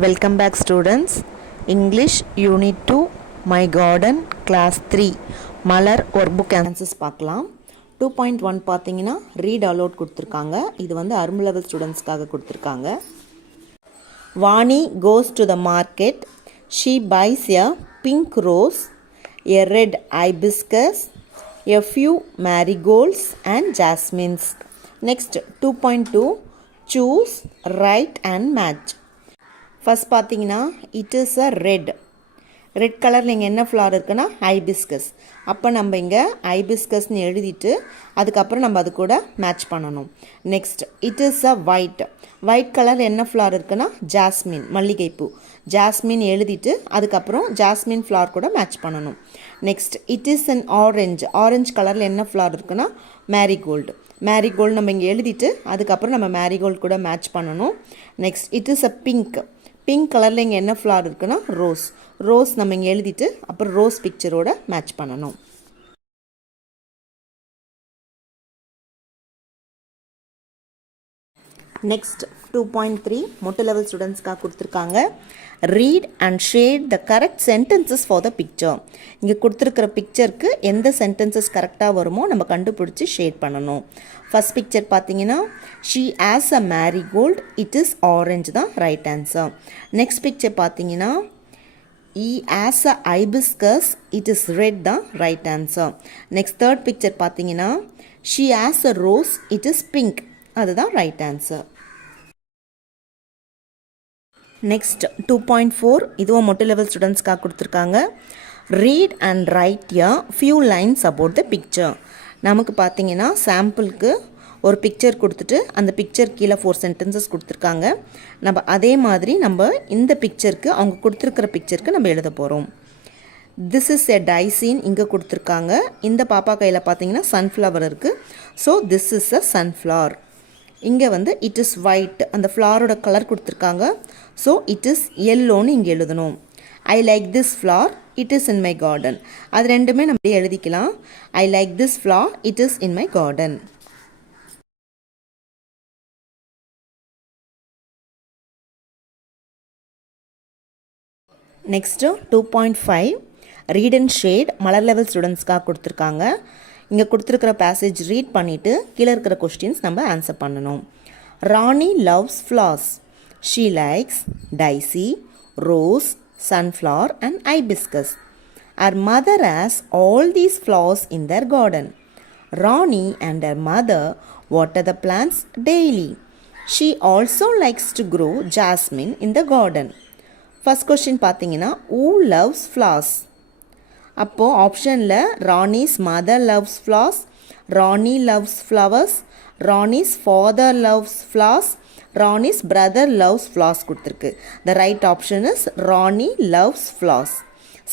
Welcome back students. English Unit 2 My Garden Class 3 Malar workbook answers பார்க்கலாம். 2.1 பார்த்தீங்கன்னா read aloud கொடுத்துருக்காங்க. இது வந்து அரும்பு லெவல் ஸ்டூடெண்ட்ஸ்க்காக கொடுத்துருக்காங்க. Vani goes to the market. She buys a pink rose, a red hibiscus, a few marigolds and jasmines. Next 2.2 choose, write and match. First பார்த்தீங்கன்னா it is a red கலரில் இங்கே என்ன ஃப்ளவர் இருக்குன்னா ஹைபிஸ்கஸ். அப்போ நம்ம இங்கே ஹைபிஸ்கஸ்ன்னு எழுதிட்டு அதுக்கப்புறம் நம்ம அது கூட மேட்ச் பண்ணணும். Next it is a white colour என்ன ஃப்ளவர் இருக்குன்னா ஜாஸ்மின், மல்லிகைப்பூ. ஜாஸ்மின் எழுதிட்டு அதுக்கப்புறம் ஜாஸ்மின் ஃப்ளவர் கூட மேட்ச் பண்ணணும். Next it is an orange கலரில் என்ன ஃப்ளவர் இருக்குன்னா மேரிகோல்டு நம்ம இங்கே எழுதிட்டு அதுக்கப்புறம் நம்ம மேரிகோல்டு கூட மேட்ச் பண்ணணும். Next it is a pink கலரில் இங்கே என்ன ஃப்ளவர் இருக்குன்னா ரோஸ் நம்ம இங்கே எழுதிட்டு அப்புறம் ரோஸ் பிக்சரோட மேட்ச் பண்ணணும். நெக்ஸ்ட் 2.3 மொட்டை லெவல் ஸ்டூடெண்ட்ஸ்க்காக கொடுத்துருக்காங்க. Read and shade the correct sentences for the picture. இங்கே கொடுத்துருக்கிற பிக்சருக்கு எந்த சென்டென்சஸ் கரெக்டாக வருமோ நம்ம கண்டுபிடிச்சி ஷேட் பண்ணணும். ஃபஸ்ட் பிக்சர் பார்த்தீங்கன்னா she has a marigold, it is orange தான் ரைட் ஆன்சர். நெக்ஸ்ட் பிக்சர் பார்த்தீங்கன்னா he has a hibiscus, it is red தான் right answer. Next third picture பார்த்தீங்கன்னா she has a rose, it is pink, அதுதான் right answer. Next 2.4 இதுவும் மொட்டை level ஸ்டூடெண்ட்ஸ்க்காக கொடுத்துருக்காங்க. Read and write a few lines about the picture. நமக்கு பார்த்தீங்கன்னா சாம்பிளுக்கு ஒரு பிக்சர் கொடுத்துட்டு அந்த பிக்சர் கீழே 4 சென்டென்சஸ் கொடுத்துருக்காங்க. நம்ம அதே மாதிரி நம்ம இந்த பிக்சருக்கு அவங்க கொடுத்துருக்கிற பிக்சருக்கு நம்ம எழுத போகிறோம். திஸ் இஸ் எ டைசீன் இங்கே கொடுத்துருக்காங்க. இந்த பாப்பா கையில் பார்த்தீங்கன்னா சன்ஃப்ளவர் இருக்குது. So this is a sunflower. இங்கே வந்து இட் இஸ் ஒயிட், அந்த ஃப்ளவரோட கலர் கொடுத்துருக்காங்க. ஸோ இட் இஸ் எல்லோன்னு இங்கே எழுதணும். I like this flower, it is in my garden. அது ரெண்டுமே நம்ம எழுதிக்கலாம். I like this flower, it is in my garden. Next 2.5 read and shade மலர் லெவல் ஸ்டூடெண்ட்ஸ்க்காக கொடுத்துருக்காங்க. இங்கே கொடுத்துருக்கிற பேசேஜ் ரீட் பண்ணிவிட்டு கீழே இருக்கிற கொஸ்டின்ஸ் நம்ம ஆன்சர் பண்ணணும். Rani loves flowers. She likes daisy, rose, sunflower and hibiscus. Her mother has all these flowers in their garden. Rani and her mother water the plants daily. She also likes to grow jasmine in the garden. First question பார்த்தீங்கன்னா who loves flowers? அப்போது ஆப்ஷனில் Rani's mother loves flowers, Rani loves flowers, Rani's father loves flowers, Rani's brother loves flowers கொடுத்துருக்கு. The right option is Rani loves flowers.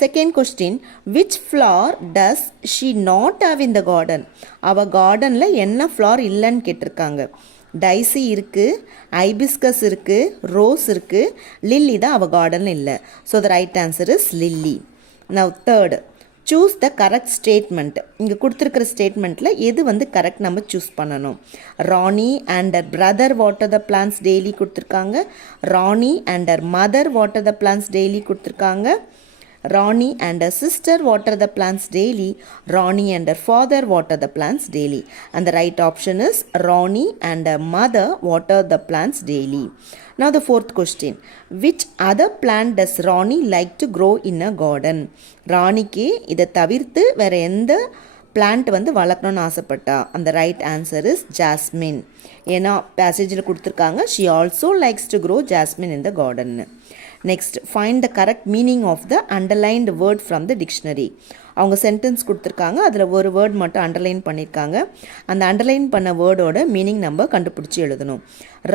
Second question which flower does she not have in the garden? அவள் கார்டனில் என்ன flower இல்லைன்னு கேட்டிருக்காங்க. Dicey இருக்குது, hibiscus இருக்குது, rose இருக்குது, lily தான் அவள் கார்டனில் இல்லை. So the right answer is lily. Now third choose the correct statement. இங்கே கொடுத்துருக்கிற ஸ்டேட்மெண்ட்டில் எது வந்து கரெக்ட் நம்ம சூஸ் பண்ணணும். Rani and her brother water the plants daily கொடுத்துருக்காங்க. Rani and her mother water the plants daily கொடுத்துருக்காங்க. Rani and her sister water the plants daily. Rani and her father water the plants daily. And the right option is Rani and her mother water the plants daily. Now the fourth question. Which other plant does Rani like to grow in a garden? ராணிக்கு இதை தவிர்த்து வேறு எந்த plant வந்து வளர்க்கணும்னு ஆசைப்பட்டா? அந்த right answer is jasmine. ஏன்னா பேசேஜில் கொடுத்துருக்காங்க she also likes to grow jasmine in the garden. Next find the correct meaning of the underlined word from the dictionary. அவங்க சென்டென்ஸ் கொடுத்துருக்காங்க, அதில் ஒரு வேர்ட் மட்டும் அண்டர்லைன் பண்ணியிருக்காங்க. அந்த அண்டர்லைன் பண்ண வேர்டோட மீனிங் நம்ம கண்டுபிடிச்சி எழுதணும்.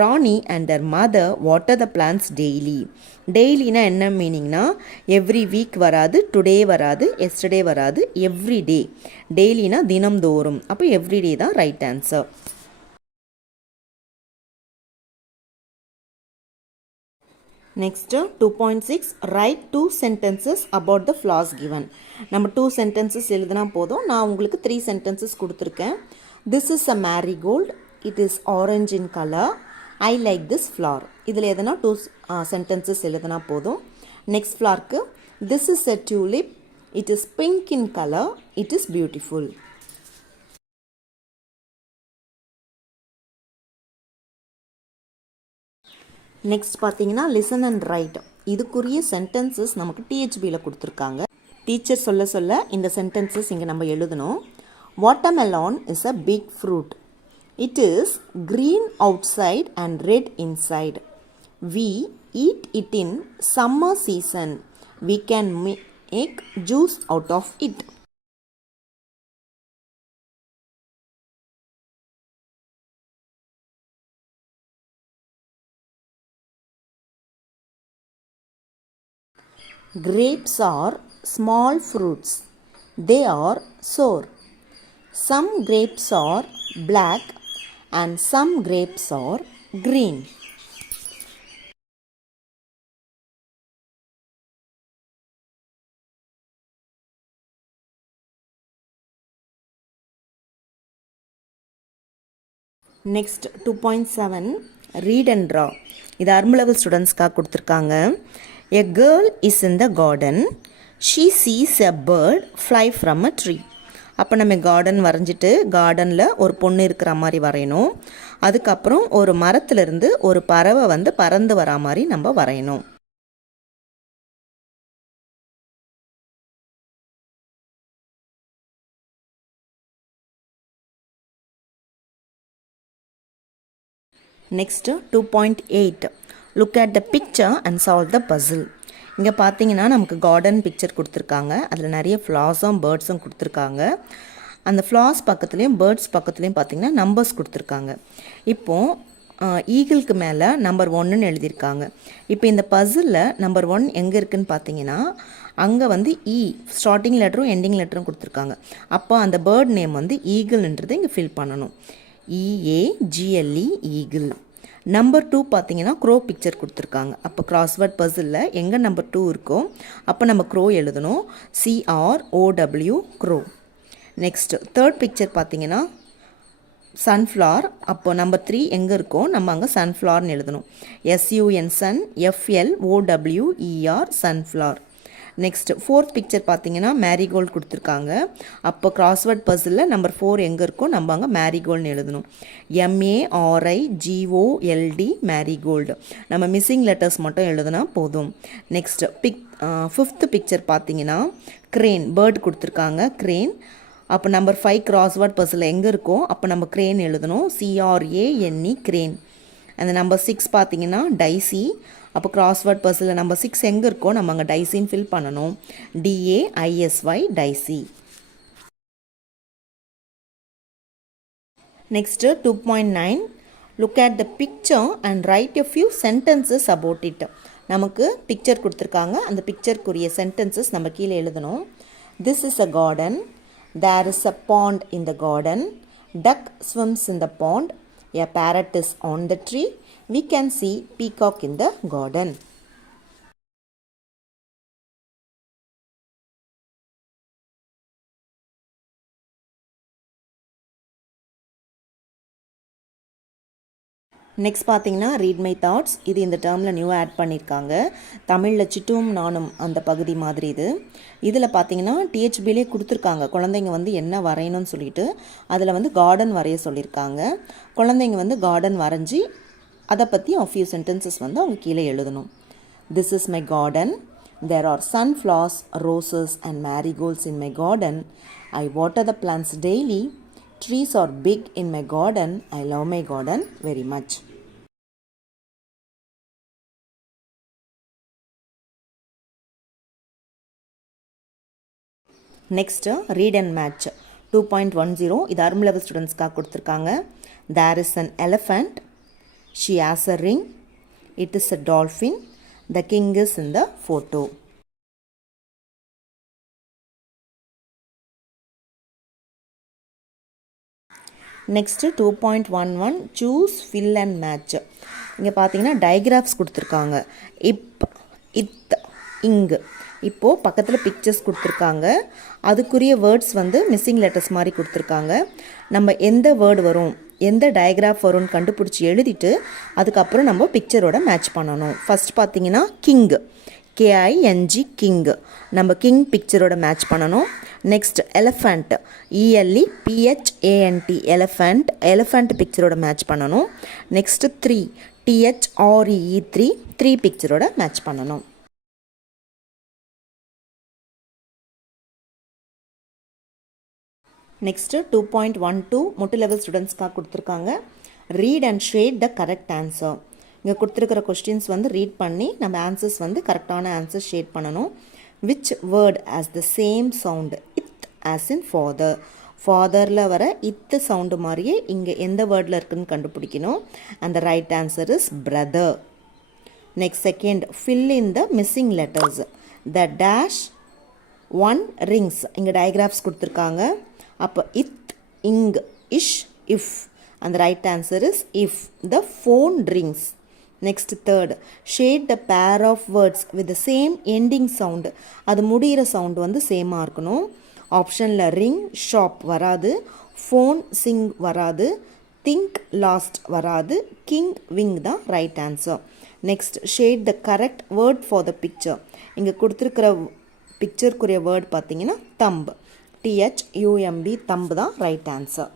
Rani and her mother water the plants daily. டெய்லினா என்ன மீனிங்னா எவ்ரி வீக் வராது, டுடே வராது, எஸ்டர்டே வராது, எவ்ரி டே. டெய்லினா தினம்தோறும். அப்போ எவ்ரிடே தான் right answer. Next 2.6 write 2 sentences about the flowers given. நம்ம 2 sentences எழுதினா போதும். நான் உங்களுக்கு 3 sentences கொடுத்துருக்கேன். This is a marigold. It is orange in color. I like this flower. இதில் எதனா 2 சென்டென்சஸ் எழுதுனா போதும். நெக்ஸ்ட் ஃப்ளார்க்கு this is a tulip, it is pink in colour, it is beautiful. Next பார்த்தீங்கன்னா லிசன் அண்ட் ரைட். இதுக்குரிய sentences நமக்கு டிஹெச்பியில் கொடுத்துருக்காங்க. டீச்சர் சொல்ல சொல்ல இந்த சென்டென்சஸ் இங்கே நம்ம எழுதணும். Watermelon is a big fruit. It is green outside and red inside. We eat it in summer season. We can make juice out of it. Grapes are small fruits. They are sour. Some grapes are black and some grapes are green. Next 2.7 read and draw. இது அர்ம் level ஸ்டூடெண்ட்ஸ்க்காக கொடுத்துருக்காங்க. A girl is in the garden. She sees a bird fly from a tree. அப்போ நம்ம garden வரைஞ்சிட்டு கார்டனில் ஒரு பொண்ணு இருக்கிற மாதிரி வரையணும். அதுக்கப்புறம் ஒரு மரத்துலேருந்து ஒரு பறவை வந்து பறந்து வரா மாதிரி நம்ம வரையணும். Next 2.8 look at the picture and solve the puzzle. இங்கே பார்த்தீங்கன்னா நமக்கு கார்டன் பிக்சர் கொடுத்துருக்காங்க. அதில் நிறைய ஃப்ளார்ஸும் பேர்ட்ஸும் கொடுத்துருக்காங்க. அந்த ஃப்ளார்ஸ் பக்கத்துலேயும் பேர்ட்ஸ் பக்கத்துலேயும் பார்த்தீங்கன்னா நம்பர்ஸ் கொடுத்துருக்காங்க. இப்போது ஈகிளுக்கு மேலே நம்பர் 1ன்னு எழுதியிருக்காங்க. இப்போ இந்த பசிலில் நம்பர் 1 எங்கே இருக்குதுன்னு பார்த்தீங்கன்னா அங்கே வந்து இ ஸ்டார்டிங் லெட்டரும் எண்டிங் லெட்டரும் கொடுத்துருக்காங்க. அப்போ அந்த பேர்ட் நேம் வந்து ஈகிள்ன்றதை இங்கே ஃபில் பண்ணணும். EAGLE eagle. நம்பர் 2 பார்த்தீங்கன்னா க்ரோ பிக்சர் கொடுத்துருக்காங்க. அப்போ கிராஸ்வேர்ட் பசிலில் எங்கே நம்பர் 2 இருக்கோ அப்போ நம்ம க்ரோ எழுதணும். CROW crow. Next third picture பார்த்தீங்கன்னா சன்ஃப்ளவர். அப்போ நம்பர் 3 எங்கே இருக்கோ நம்ம அங்கே சன்ஃப்ளவர்னு எழுதணும். SUN sun, FLOWER sunflower. Next fourth picture பார்த்தீங்கன்னா மேரிகோல்டு கொடுத்துருக்காங்க. அப்போ கிராஸ்வேர்ட் பசிலில் நம்பர் 4 எங்கே இருக்கோ நம்ம அங்கே மேரிகோல்டுன்னு எழுதணும். MARIGOLD marigold. நம்ம மிஸ்ஸிங் லெட்டர்ஸ் மட்டும் எழுதுனா போதும். நெக்ஸ்ட் ஃபிஃப்த் பிக்சர் பார்த்தீங்கன்னா க்ரேன் பேர்ட் கொடுத்துருக்காங்க. க்ரேன். அப்போ நம்பர் 5 கிராஸ்வேர்ட் பசில் எங்கே இருக்கோ அப்போ நம்ம க்ரேன் எழுதணும். CRANE crane. அந்த நம்பர் 6 பார்த்தீங்கன்னா டைசி. அப்போ கிராஸ்வேர்ட் பசில் நம்பர் 6 எங்கே இருக்கோ நம்ம அங்கே டைசின்னு ஃபில் பண்ணணும். DAISY daisy. Next 2.9 look at the picture and write a few sentences about it. நமக்கு பிக்சர் கொடுத்துருக்காங்க. அந்த பிக்சருக்குரிய சென்டென்சஸ் நம்ம கீழே எழுதணும். This is a garden. There is a pond in the garden. Duck swims in the pond. A parrot is on the tree. We can see peacock in the garden. Next பார்த்தீங்கன்னா read my thoughts. இது இந்த டேர்மில் new add பண்ணியிருக்காங்க. தமிழில் சிட்டும் நானும் அந்த பகுதி மாதிரி இது. இதில் பார்த்தீங்கன்னா டிஹெச்பிலே கொடுத்துருக்காங்க குழந்தைங்க வந்து என்ன வரையணும்னு சொல்லிட்டு. அதில் வந்து கார்டன் வரைய சொல்லியிருக்காங்க. குழந்தைங்க வந்து கார்டன் வரைஞ்சி அதை பற்றி ஃபியூ சென்டென்சஸ் வந்து அவங்க கீழே எழுதணும். This is my garden. There are sunflowers, roses and marigolds in my garden. I water the plants daily. Trees are big in my garden. I love my garden very much. Next, read and match. 2.10 இது அர்ம் level ஸ்டூடெண்ட்ஸ்க்காக கொடுத்துருக்காங்க. There is an elephant. She has a ring. It is a dolphin. The king is in the photo. Next 2.11 choose fill and match. இங்கே பார்த்தீங்கன்னா digraphs கொடுத்துருக்காங்க. இத் இங்கு. இப்போது பக்கத்தில் பிக்சர்ஸ் கொடுத்துருக்காங்க. அதுக்குரிய வேர்ட்ஸ் வந்து மிஸ்ஸிங் லெட்டர்ஸ் மாதிரி கொடுத்துருக்காங்க. நம்ம எந்த வேர்டு வரும் எந்த டயக்ராஃப் வரும்னு கண்டுபிடிச்சி எழுதிட்டு அதுக்கப்புறம் நம்ம பிக்சரோட மேட்ச் பண்ணணும். ஃபஸ்ட் பார்த்தீங்கன்னா கிங், KING கிங், நம்ம கிங் பிக்சரோட மேட்ச் பண்ணணும். Next elephant, ELEPHANT elephant, elephant பிக்சரோட match பண்ணணும். நெக்ஸ்ட் 3, THREE 3 பிக்சரோட மேட்ச் பண்ணணும். நெக்ஸ்ட்டு 2.12 முட்டு லெவல் ஸ்டூடெண்ட்ஸ்க்காக கொடுத்துருக்காங்க. Read and shade the correct answer. இங்கே கொடுத்துருக்கிற கொஸ்டின்ஸ் வந்து ரீட் பண்ணி நம்ம ஆன்சர்ஸ் வந்து கரெக்டான ஆன்சர் ஷேட் பண்ணணும். Which word has the same sound th as in father. ஃபாதரில் வர இத்து சவுண்டு மாதிரியே இங்கே எந்த வேர்டில் இருக்குதுன்னு கண்டுபிடிக்கணும். And the right answer is brother. Next second, fill in the missing letters. The dash 1 rings. இங்கே டயக்ராஃப்ஸ் கொடுத்துருக்காங்க. அப்போ இத், இங், இஷ், இஃப். அந்த right answer is ph the phone rings. Next third, shade the pair of words with the same ending sound. அது முடிகிற sound வந்து சேமாக இருக்கணும். ஆப்ஷனில் ரிங், ஷாப் வராது, ஃபோன், சிங் வராது, திங்க், லாஸ்ட் வராது, கிங், விங் தான் right answer. Next, shade the correct word for the picture. இங்கே கொடுத்துருக்கிற பிக்சருக்குரிய வேர்ட் பார்த்தீங்கன்னா தம்ப், THUMB, தம்ப் தான் right answer.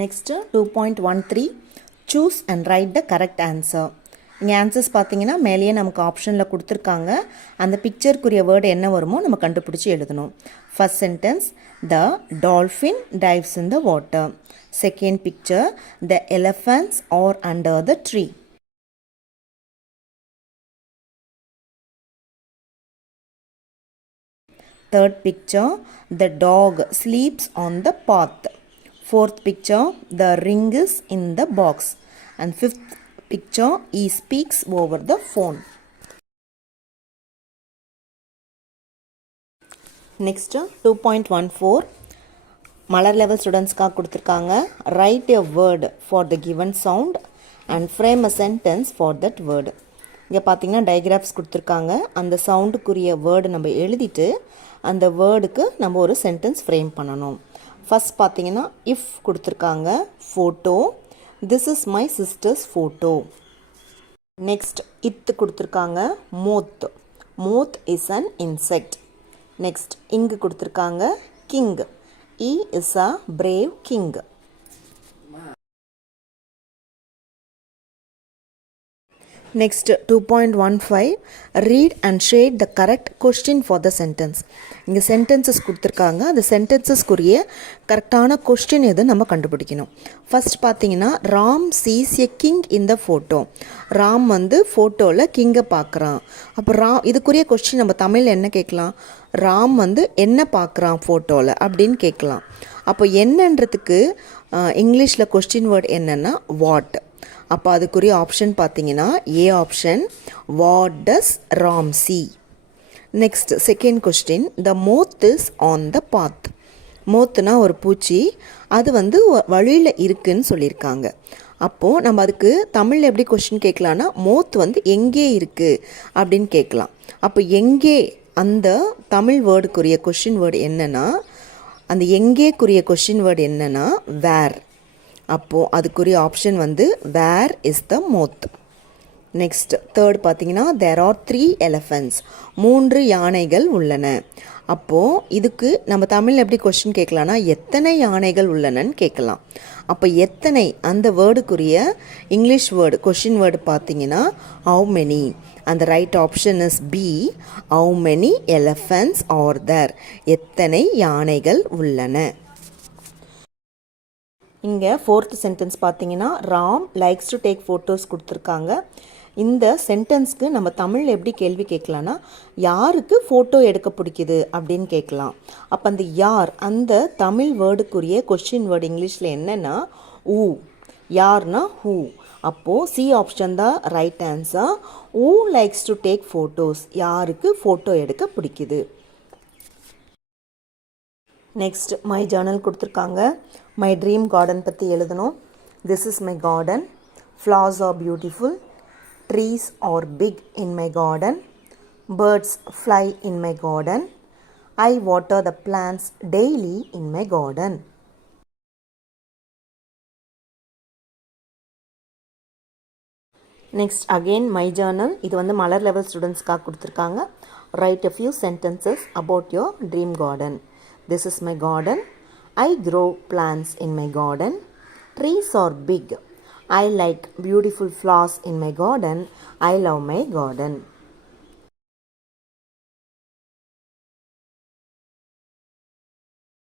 Next 2.13 choose and right the correct answer. இங்கே ஆன்சர்ஸ் பார்த்தீங்கன்னா மேலேயே நமக்கு ஆப்ஷனில் கொடுத்துருக்காங்க. அந்த பிக்சருக்குரிய வேர்டு என்ன வருமோ நம்ம கண்டுபிடிச்சி எழுதணும். First sentence, the dolphin dives in the water. Second picture, the elephants are under the tree. Third picture, the dog sleeps on the path. Fourth picture, the ring is in the box. And fifth picture, he speaks over the phone. Next, 2.14 மலர் level ஸ்டூடெண்ட்ஸ்க்காக கொடுத்துருக்காங்க. Write a word for the given sound and frame a sentence for that word. இங்கே பார்த்தீங்கன்னா digraphs கொடுத்துருக்காங்க. அந்த சவுண்டுக்குரிய word நம்ம எழுதிட்டு அந்த வேர்டுக்கு நம்ம ஒரு சென்டென்ஸ் ஃப்ரேம் பண்ணணும். ஃபஸ்ட் பார்த்தீங்கன்னா இஃப் கொடுத்துருக்காங்க, photo, this is my sisters photo. Next இத்து கொடுத்துருக்காங்க, மோத், மோத் இஸ் அன் இன்செக்ட். நெக்ஸ்ட் இங்கு கொடுத்துருக்காங்க king, E is a brave king. Next 2.15 read and shade the correct question for the sentence. இங்கே sentences கொடுத்துருக்காங்க. அந்த சென்டென்சஸ்க்குரிய கரெக்டான கொஸ்டின் எது நம்ம கண்டுபிடிக்கணும். ஃபர்ஸ்ட் பார்த்தீங்கன்னா Ram sees a king in the photo. Ram வந்து ஃபோட்டோவில் கிங்கை பார்க்குறான். அப்போ இதுக்குரிய கொஸ்டின் நம்ம தமிழில் என்ன கேட்கலாம்? ராம் வந்து என்ன பார்க்குறான் ஃபோட்டோவில் அப்படின்னு கேட்கலாம். அப்போ என்னன்றதுக்கு இங்கிலீஷில் கொஸ்டின் வேர்ட் என்னென்னா வாட். அப்போ அதுக்குரிய ஆப்ஷன் பார்த்தீங்கன்னா A option, what does Ram see. Next second question, the moth is on the path. மோத்துனா ஒரு பூச்சி, அது வந்து வழியில் இருக்குன்னு சொல்லியிருக்காங்க. அப்போது நம்ம அதுக்கு தமிழில் எப்படி கொஸ்டின் கேட்கலான்னா மோத் வந்து எங்கே இருக்குது அப்படின்னு கேட்கலாம். அப்போ எங்கே அந்த தமிழ் வேர்டுக்குரிய கொஸ்டின் வேர்டு என்னென்னா, அந்த எங்கேக்குரிய கொஸ்டின் வேர்டு என்னென்னா வேர். அப்போது அதுக்குரிய ஆப்ஷன் வந்து where is the moth. Next third பார்த்தீங்கன்னா தேர் ஆர் 3 எலஃபண்ட்ஸ். 3 யானைகள் உள்ளன. அப்போது இதுக்கு நம்ம தமிழில் எப்படி கொஸ்டின் கேட்கலான்னா எத்தனை யானைகள் உள்ளனன்னு கேட்கலாம். அப்போ எத்தனை அந்த வேர்டுக்குரிய இங்கிலீஷ் வேர்டு கொஸ்டின் வேர்டு பார்த்தீங்கன்னா ஹவு மெனி. அந்த right option is B, how many elephants are there. எத்தனை யானைகள் உள்ளன. இங்கே ஃபோர்த் சென்டென்ஸ் பார்த்தீங்கன்னா Ram likes to take photos கொடுத்துருக்காங்க. இந்த சென்டென்ஸ்க்கு நம்ம தமிழில் எப்படி கேள்வி கேட்கலான்னா யாருக்கு ஃபோட்டோ எடுக்க பிடிக்குது அப்படின்னு கேட்கலாம். அப்போ அந்த யார் அந்த தமிழ் வேர்டுக்குரிய கொஸ்டின் வேர்டு இங்கிலீஷில் என்னென்னா ஊ. யார்னா ஹூ. அப்போது சி ஆப்ஷன் தான் right answer. Who likes to take photos. யாருக்கு ஃபோட்டோ எடுக்க பிடிக்குது. நெக்ஸ்ட் மை ஜேர்னல் கொடுத்துருக்காங்க. மை ட்ரீம் கார்டன் பற்றி எழுதணும். This is my garden. Flowers are beautiful. Trees are big in my garden. Birds fly in my garden. I water the plants daily in my garden. Next again my journal. இது வந்து மலர் level ஸ்டூடெண்ட்ஸ்க்காக கொடுத்துருக்காங்க. Write a few sentences about your dream garden. This is my garden. I grow plants in my garden. Trees are big. I like beautiful flowers in my garden. I love my garden.